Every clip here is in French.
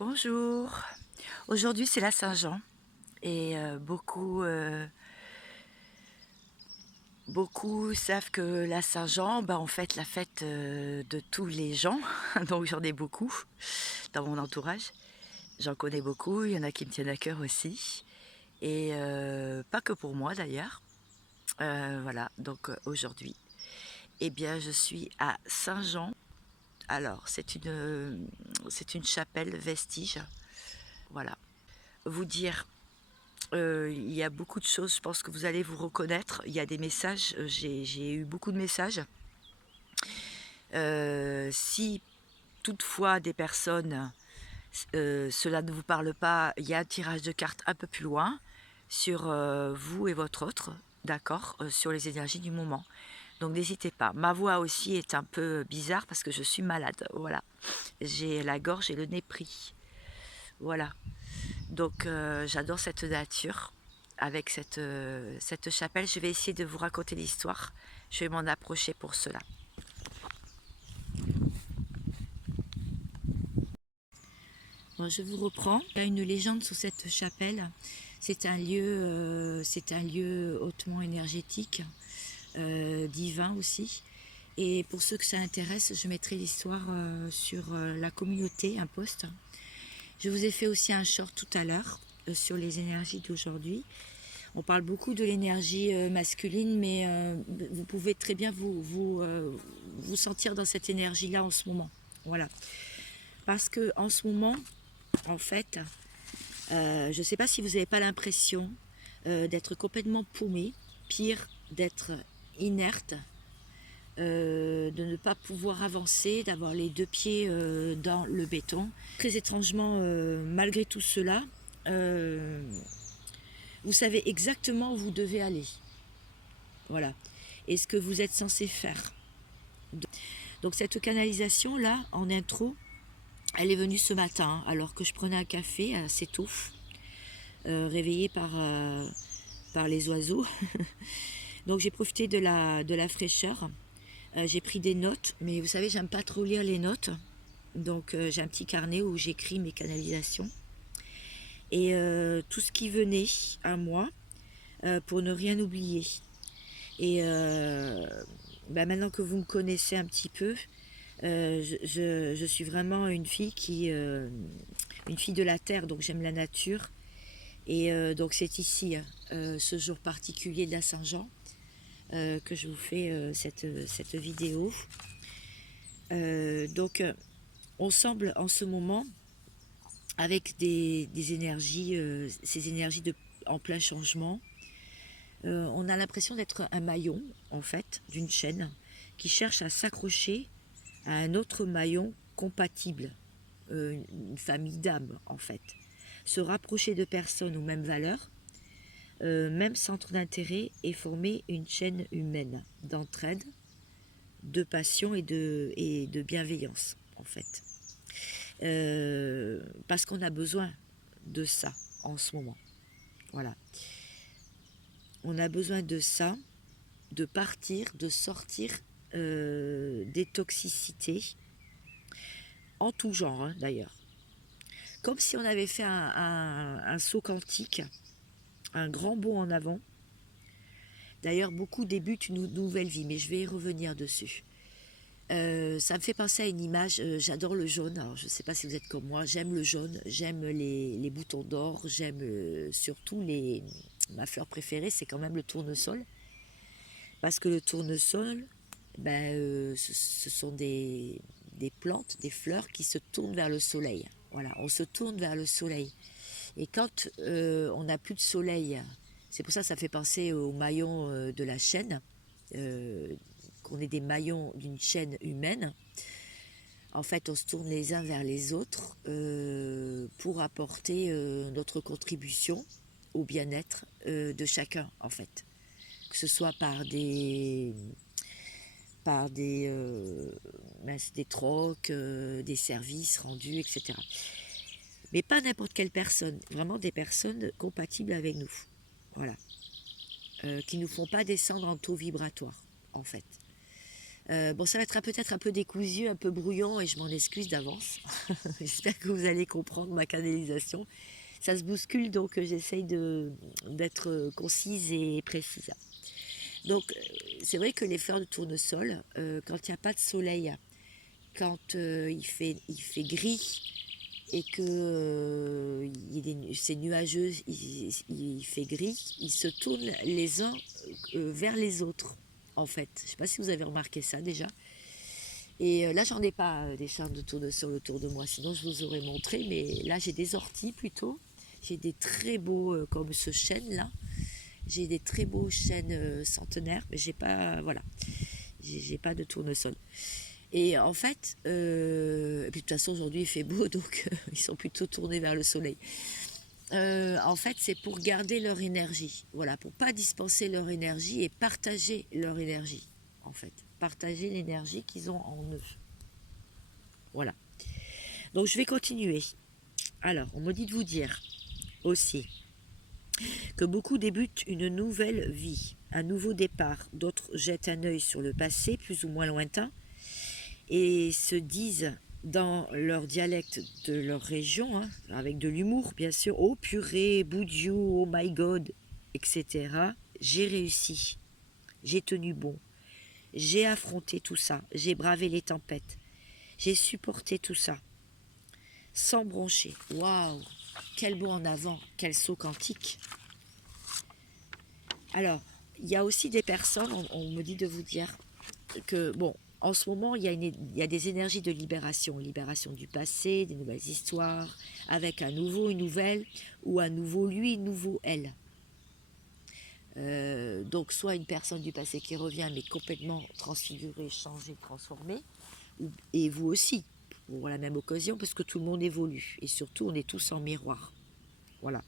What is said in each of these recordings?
Bonjour, aujourd'hui c'est la Saint-Jean et beaucoup savent que la Saint-Jean, en fait la fête de tous les gens, donc j'en ai beaucoup dans mon entourage, j'en connais beaucoup, il y en a qui me tiennent à cœur aussi et pas que pour moi d'ailleurs. Voilà, donc aujourd'hui, eh bien je suis à Saint-Jean. Alors c'est une chapelle vestige, voilà. Vous dire, il y a beaucoup de choses, je pense que vous allez vous reconnaître. Il y a des messages, j'ai eu beaucoup de messages. Si toutefois des personnes, cela ne vous parle pas, il y a un tirage de cartes un peu plus loin sur vous et votre autre, d'accord, sur les énergies du moment. Donc n'hésitez pas. Ma voix aussi est un peu bizarre parce que je suis malade, voilà. J'ai la gorge et le nez pris, voilà. Donc j'adore cette nature avec cette chapelle. Je vais essayer de vous raconter l'histoire. Je vais m'en approcher pour cela. Bon, je vous reprends. Il y a une légende sur cette chapelle. C'est un lieu hautement énergétique, divin aussi. Et pour ceux que ça intéresse, je mettrai l'histoire sur la communauté, un post. Je vous ai fait aussi un short tout à l'heure sur les énergies d'aujourd'hui. On parle beaucoup de l'énergie masculine, mais vous pouvez très bien vous sentir dans cette énergie-là en ce moment. Voilà. Parce que en ce moment, en fait, je ne sais pas si vous n'avez pas l'impression d'être complètement paumé, pire, d'être inerte, de ne pas pouvoir avancer, d'avoir les deux pieds dans le béton. Très étrangement, malgré tout cela, vous savez exactement où vous devez aller. Voilà. Et ce que vous êtes censé faire. Donc cette canalisation là, en intro, elle est venue ce matin, alors que je prenais un café assez tôt, réveillée par les oiseaux. Donc j'ai profité de la fraîcheur. J'ai pris des notes, mais vous savez, j'aime pas trop lire les notes. Donc j'ai un petit carnet où j'écris mes canalisations. Et tout ce qui venait à moi, pour ne rien oublier. Et maintenant que vous me connaissez un petit peu, je suis vraiment une fille une fille de la terre, donc j'aime la nature. Et donc c'est ici, ce jour particulier de la Saint-Jean, que je vous fais cette vidéo. Donc on semble en ce moment avec des énergies, ces énergies en plein changement. On a l'impression d'être un maillon, en fait, d'une chaîne qui cherche à s'accrocher à un autre maillon compatible, une famille d'âmes, en fait. Se rapprocher de personnes aux mêmes valeurs, même centre d'intérêt, et former une chaîne humaine d'entraide, de passion et de bienveillance, en fait. Parce qu'on a besoin de ça en ce moment. Voilà. On a besoin de ça, de partir, de sortir des toxicités, en tout genre d'ailleurs. Comme si on avait fait un saut quantique, un grand bond en avant. D'ailleurs, beaucoup débutent une nouvelle vie, mais je vais y revenir dessus. Ça me fait penser à une image, j'adore le jaune, alors je ne sais pas si vous êtes comme moi, j'aime le jaune, j'aime les boutons d'or, j'aime surtout ma fleur préférée, c'est quand même le tournesol. Parce que le tournesol, ce sont des plantes, des fleurs qui se tournent vers le soleil. Voilà, on se tourne vers le soleil. Et quand on n'a plus de soleil, c'est pour ça que ça fait penser aux maillons de la chaîne, qu'on est des maillons d'une chaîne humaine. En fait, on se tourne les uns vers les autres pour apporter notre contribution au bien-être de chacun, en fait. Que ce soit des trocs, des services rendus, etc. Mais pas n'importe quelle personne, vraiment des personnes compatibles avec nous, voilà, qui ne nous font pas descendre en taux vibratoire, en fait. Bon, ça va être peut-être un peu décousu, un peu brouillon, et je m'en excuse d'avance. J'espère que vous allez comprendre ma canalisation. Ça se bouscule, donc j'essaye d'être concise et précise. Donc, c'est vrai que les fleurs de tournesol, quand il n'y a pas de soleil, quand il fait gris et que c'est nuageux, il fait gris, ils se tournent les uns vers les autres, en fait. Je ne sais pas si vous avez remarqué ça déjà. Et là, j'en ai pas des charmes de tournesol autour de moi, sinon je vous aurais montré. Mais là, j'ai des orties plutôt. J'ai des très beaux, comme ce chêne là. J'ai des très beaux chênes centenaires, mais j'ai pas, voilà, j'ai pas de tournesol. Et en fait, et puis de toute façon aujourd'hui il fait beau, donc ils sont plutôt tournés vers le soleil. En fait, c'est pour garder leur énergie, voilà, pour pas dispenser leur énergie et partager leur énergie, en fait, partager l'énergie qu'ils ont en eux. Voilà. Donc je vais continuer. Alors, on me dit de vous dire aussi que beaucoup débutent une nouvelle vie, un nouveau départ. D'autres jettent un œil sur le passé, plus ou moins lointain, et se disent dans leur dialecte de leur région, hein, avec de l'humour bien sûr, oh purée, bout de you, oh my god, etc. J'ai réussi, j'ai tenu bon, j'ai affronté tout ça, j'ai bravé les tempêtes, j'ai supporté tout ça, sans broncher. Waouh, quel bond en avant, quel saut quantique. Alors, il y a aussi des personnes, on me dit de vous dire que, bon, en ce moment, il y a des énergies de libération, libération du passé, des nouvelles histoires, avec un nouveau, une nouvelle, ou un nouveau lui, un nouveau elle. Donc, soit une personne du passé qui revient, mais complètement transfigurée, changée, transformée, et vous aussi, pour la même occasion, parce que tout le monde évolue, et surtout, on est tous en miroir. Voilà.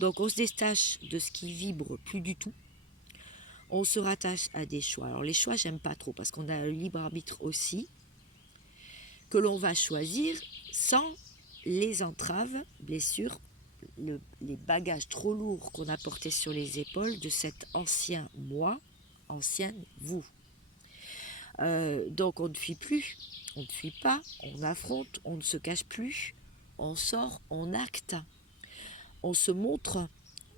Donc, on se détache de ce qui vibre plus du tout. On se rattache à des choix. Alors les choix, j'aime pas trop parce qu'on a le libre arbitre aussi, que l'on va choisir sans les entraves, blessures, les bagages trop lourds qu'on a portés sur les épaules de cet ancien moi, ancienne vous. Donc on ne fuit plus, on ne fuit pas, on affronte, on ne se cache plus, on sort, on acte, on se montre,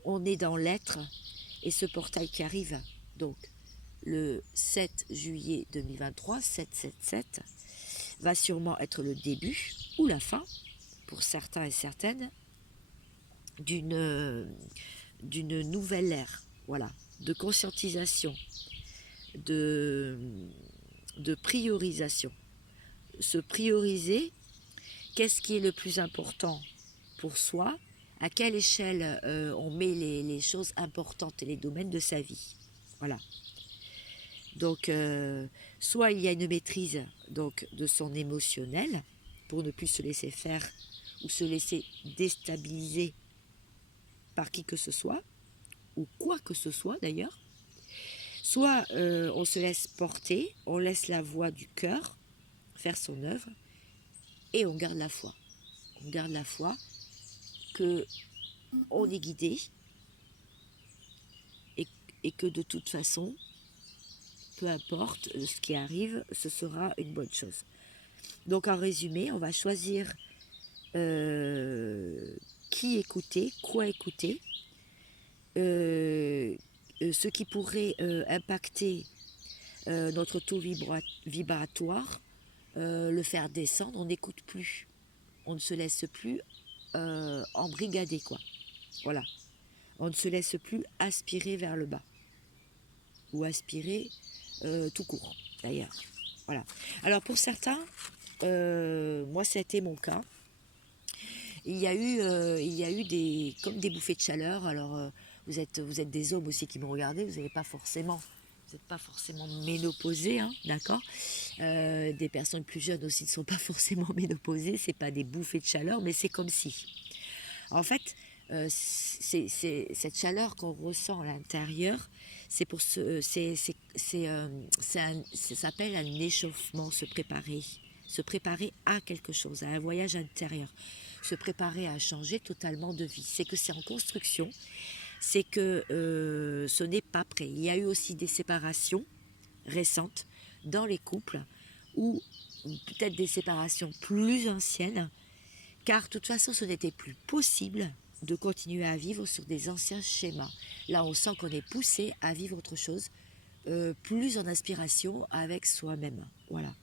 on est dans l'être et ce portail qui arrive. Donc le 7 juillet 2023, 777, va sûrement être le début ou la fin, pour certains et certaines, d'une nouvelle ère, voilà, de conscientisation, de, de priorisation. Se prioriser, qu'est-ce qui est le plus important pour soi, à quelle échelle on met les choses importantes et les domaines de sa vie. Voilà. Donc, soit il y a une maîtrise donc, de son émotionnel pour ne plus se laisser faire ou se laisser déstabiliser par qui que ce soit, ou quoi que ce soit d'ailleurs. Soit on se laisse porter, on laisse la voix du cœur faire son œuvre et on garde la foi. On garde la foi que on est guidé et que de toute façon, peu importe ce qui arrive, ce sera une bonne chose. Donc en résumé, on va choisir qui écouter, quoi écouter, ce qui pourrait impacter notre taux vibratoire, le faire descendre, on n'écoute plus. On ne se laisse plus embrigader, quoi. Voilà. On ne se laisse plus aspirer vers le bas. Ou aspirer tout court, d'ailleurs. Voilà. Alors pour certains, moi ça a été mon cas. Il y a eu comme des bouffées de chaleur. Alors vous êtes des hommes aussi qui me regardez. Vous n'êtes pas forcément ménopausés, hein, d'accord. Des personnes plus jeunes aussi ne sont pas forcément ménopausées. C'est pas des bouffées de chaleur, mais c'est comme si. En fait, c'est cette chaleur qu'on ressent à l'intérieur, c'est pour ça s'appelle un échauffement, se préparer à quelque chose, à un voyage intérieur, se préparer à changer totalement de vie. C'est que c'est en construction, c'est que ce n'est pas prêt. Il y a eu aussi des séparations récentes dans les couples ou peut-être des séparations plus anciennes, car de toute façon ce n'était plus possible de continuer à vivre sur des anciens schémas. Là on sent qu'on est poussé à vivre autre chose, plus en inspiration avec soi-même. Voilà.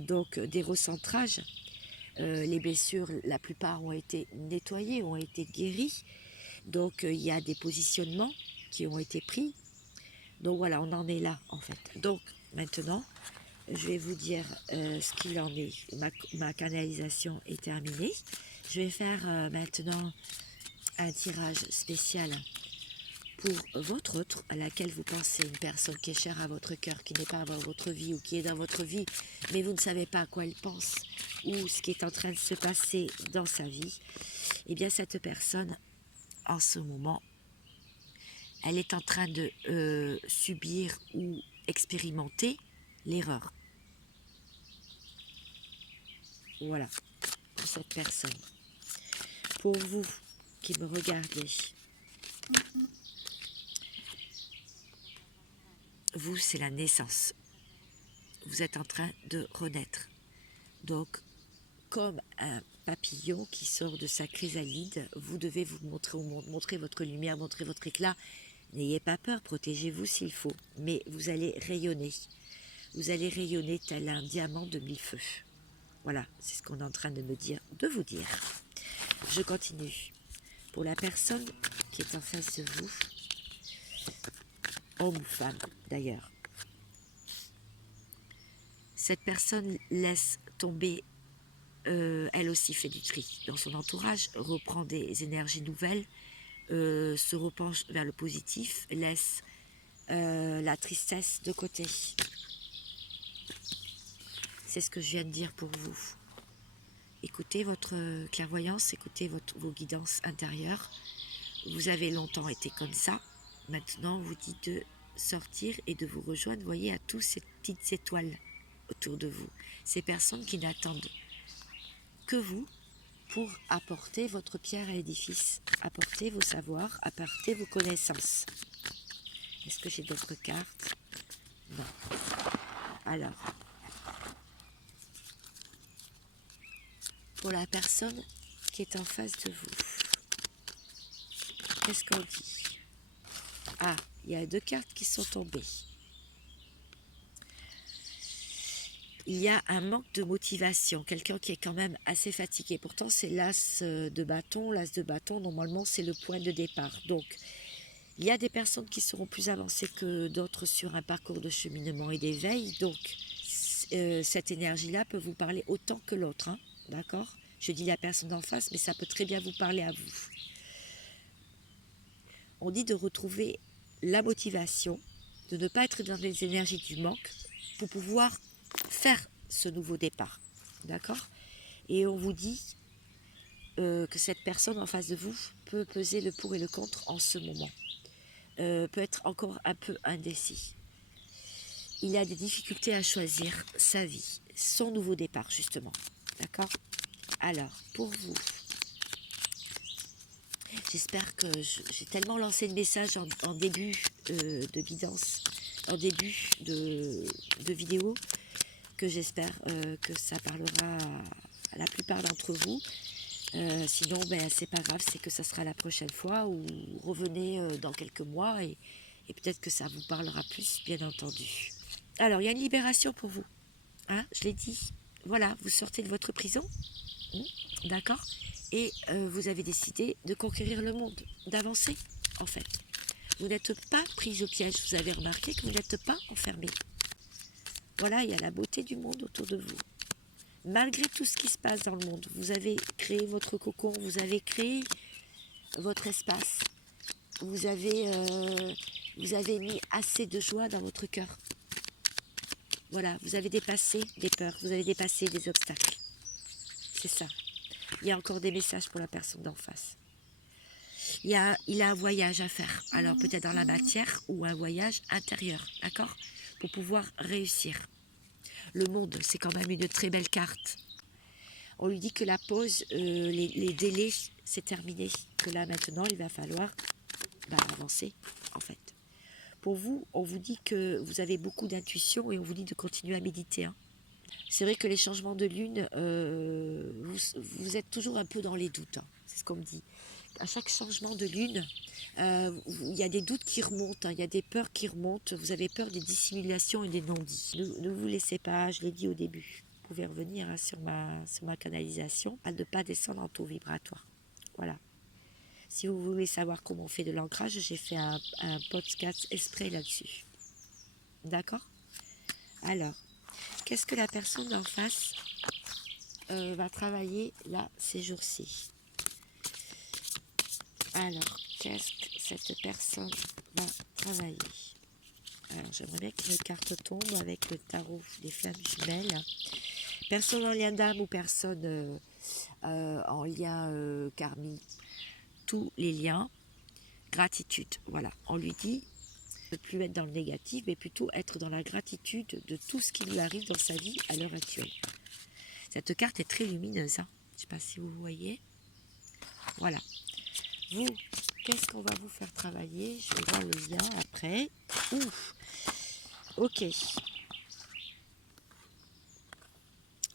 Donc des recentrages, les blessures, la plupart ont été nettoyées, ont été guéries. Donc il y a des positionnements qui ont été pris. Donc voilà, on en est là en fait. Donc maintenant, je vais vous dire ce qu'il en est. Ma canalisation est terminée. Je vais faire maintenant un tirage spécial pour votre autre, à laquelle vous pensez, une personne qui est chère à votre cœur, qui n'est pas dans votre vie ou qui est dans votre vie, mais vous ne savez pas à quoi elle pense ou ce qui est en train de se passer dans sa vie. Eh bien, cette personne, en ce moment, elle est en train de subir ou expérimenter l'erreur. Voilà, pour cette personne. Pour vous qui me regardez, vous, c'est la naissance. Vous êtes en train de renaître. Donc, comme un papillon qui sort de sa chrysalide, vous devez vous montrer votre lumière, montrer votre éclat. N'ayez pas peur, protégez-vous s'il faut, mais vous allez rayonner. Vous allez rayonner tel un diamant de 1000 feux. Voilà, c'est ce qu'on est en train de me dire, de vous dire. Je continue. Pour la personne qui est en face de vous, homme ou femme d'ailleurs, cette personne laisse tomber, elle aussi fait du tri dans son entourage, reprend des énergies nouvelles, se repenche vers le positif, laisse la tristesse de côté. C'est ce que je viens de dire pour vous. Écoutez votre clairvoyance, écoutez vos guidances intérieures. Vous avez longtemps été comme ça. Maintenant, vous dites de sortir et de vous rejoindre, voyez, à toutes ces petites étoiles autour de vous. Ces personnes qui n'attendent que vous pour apporter votre pierre à l'édifice, apporter vos savoirs, apporter vos connaissances. Est-ce que j'ai d'autres cartes? Non. Alors, pour la personne qui est en face de vous, qu'est-ce qu'on dit? Ah, il y a 2 cartes qui sont tombées. Il y a un manque de motivation, quelqu'un qui est quand même assez fatigué. Pourtant, c'est l'as de bâton. L'as de bâton, normalement, c'est le point de départ. Donc, il y a des personnes qui seront plus avancées que d'autres sur un parcours de cheminement et d'éveil. Donc, cette énergie-là peut vous parler autant que l'autre. Hein, d'accord? Je dis la personne en face, mais ça peut très bien vous parler à vous. On dit de retrouver la motivation, de ne pas être dans les énergies du manque pour pouvoir faire ce nouveau départ. D'accord? Et on vous dit que cette personne en face de vous peut peser le pour et le contre en ce moment. Peut être encore un peu indécis. Il a des difficultés à choisir sa vie, son nouveau départ justement. D'accord? Alors, pour vous, j'espère que j'ai tellement lancé le message en début de guidance, en début de vidéo, que j'espère que ça parlera à la plupart d'entre vous. Sinon, c'est pas grave, c'est que ça sera la prochaine fois, ou revenez dans quelques mois et peut-être que ça vous parlera plus, bien entendu. Alors, il y a une libération pour vous. Hein, je l'ai dit. Voilà, vous sortez de votre prison. D'accord? Et vous avez décidé de conquérir le monde, d'avancer, en fait. Vous n'êtes pas pris au piège. Vous avez remarqué que vous n'êtes pas enfermé. Voilà, il y a la beauté du monde autour de vous. Malgré tout ce qui se passe dans le monde, vous avez créé votre cocon, vous avez créé votre espace. Vous avez mis assez de joie dans votre cœur. Voilà, vous avez dépassé des peurs, vous avez dépassé des obstacles. C'est ça. Il y a encore des messages pour la personne d'en face. Il a un voyage à faire. Alors peut-être dans la matière ou un voyage intérieur, d'accord? Pour pouvoir réussir. Le monde, c'est quand même une très belle carte. On lui dit que la pause, les délais, c'est terminé. Que là maintenant, il va falloir avancer, en fait. pour vous, on vous dit que vous avez beaucoup d'intuition et on vous dit de continuer à méditer, hein. C'est vrai que les changements de lune, vous êtes toujours un peu dans les doutes, hein. C'est ce qu'on me dit. À chaque changement de lune, il y a des doutes qui remontent, hein, il y a des peurs qui remontent. Vous avez peur des dissimulations et des non-dits. Ne vous laissez pas, je l'ai dit au début. Vous pouvez revenir, hein, sur ma canalisation, à ne pas descendre en taux vibratoire. Voilà. Si vous voulez savoir comment on fait de l'ancrage, j'ai fait un podcast exprès là-dessus. D'accord? Alors, qu'est-ce que la personne d'en face va travailler là ces jours-ci? Alors, qu'est-ce que cette personne va travailler? Alors, j'aimerais bien qu'une carte tombe avec le tarot des flammes jumelles. Personne en lien d'âme ou personne en lien karmique. Tous les liens. Gratitude. Voilà, on lui dit de ne plus être dans le négatif, mais plutôt être dans la gratitude de tout ce qui lui arrive dans sa vie à l'heure actuelle. Cette carte est très lumineuse, hein. Je ne sais pas si vous voyez. Voilà. Vous, qu'est-ce qu'on va vous faire travailler? Je vais voir le lien après. Ouf. Ok.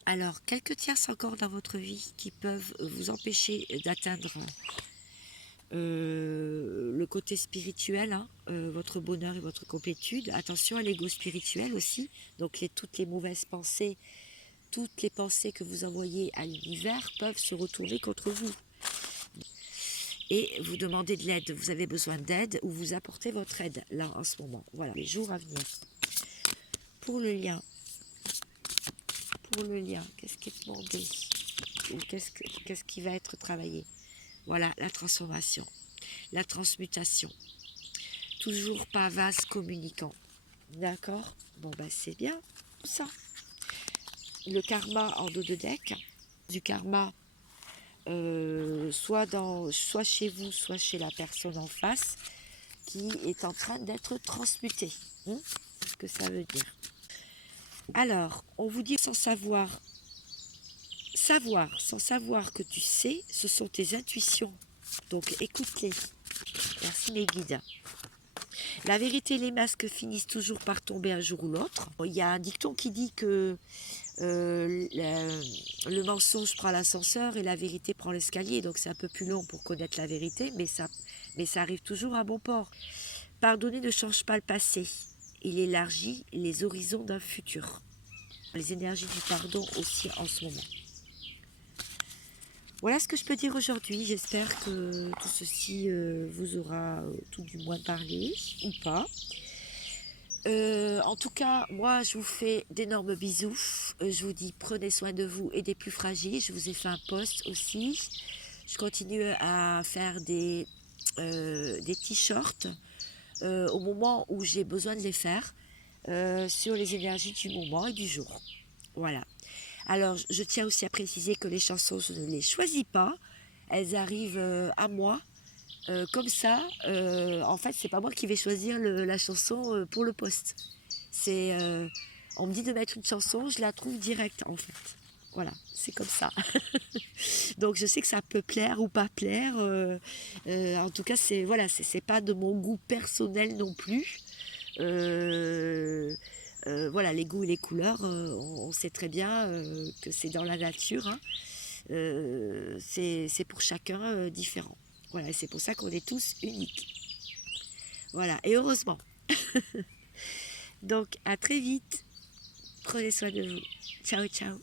Alors, quelques tierces encore dans votre vie qui peuvent vous empêcher d'atteindre le côté spirituel, hein, votre bonheur et votre complétude. Attention à l'ego spirituel aussi. Donc, toutes les mauvaises pensées, toutes les pensées que vous envoyez à l'univers peuvent se retourner contre vous. Et vous demandez de l'aide, vous avez besoin d'aide ou vous apportez votre aide là en ce moment. Voilà, les jours à venir. Pour le lien, qu'est-ce qui est demandé? Ou qu'est-ce qui va être travaillé? Voilà, la transformation, la transmutation. Toujours pas vase communicant. D'accord? Bon, ben c'est bien tout ça. Le karma en dos de deck. Du karma, soit chez vous, soit chez la personne en face, qui est en train d'être transmuté. C'est ce que ça veut dire. Alors, on vous dit sans savoir que tu sais, ce sont tes intuitions. Donc, écoute-les. Merci mes guides. La vérité et les masques finissent toujours par tomber un jour ou l'autre. Il y a un dicton qui dit que le mensonge prend l'ascenseur et la vérité prend l'escalier. Donc c'est un peu plus long pour connaître la vérité, mais ça arrive toujours à bon port. Pardonner ne change pas le passé. Il élargit les horizons d'un futur. Les énergies du pardon aussi en ce moment. Voilà ce que je peux dire aujourd'hui. J'espère que tout ceci vous aura tout du moins parlé, ou pas. En tout cas, moi, je vous fais d'énormes bisous. Je vous dis, prenez soin de vous et des plus fragiles. Je vous ai fait un post aussi. Je continue à faire des t-shirts au moment où j'ai besoin de les faire sur les énergies du moment et du jour. Voilà. Alors, je tiens aussi à préciser que les chansons, je ne les choisis pas. Elles arrivent à moi. Comme ça, en fait, c'est pas moi qui vais choisir la chanson pour le post. On me dit de mettre une chanson, je la trouve direct, en fait. Voilà, c'est comme ça. Donc, je sais que ça peut plaire ou pas plaire. En tout cas, c'est pas de mon goût personnel non plus. Voilà, les goûts et les couleurs, on sait très bien que c'est dans la nature, hein. C'est pour chacun différent. Voilà, et c'est pour ça qu'on est tous uniques. Voilà, et heureusement. Donc, à très vite. Prenez soin de vous. Ciao, ciao.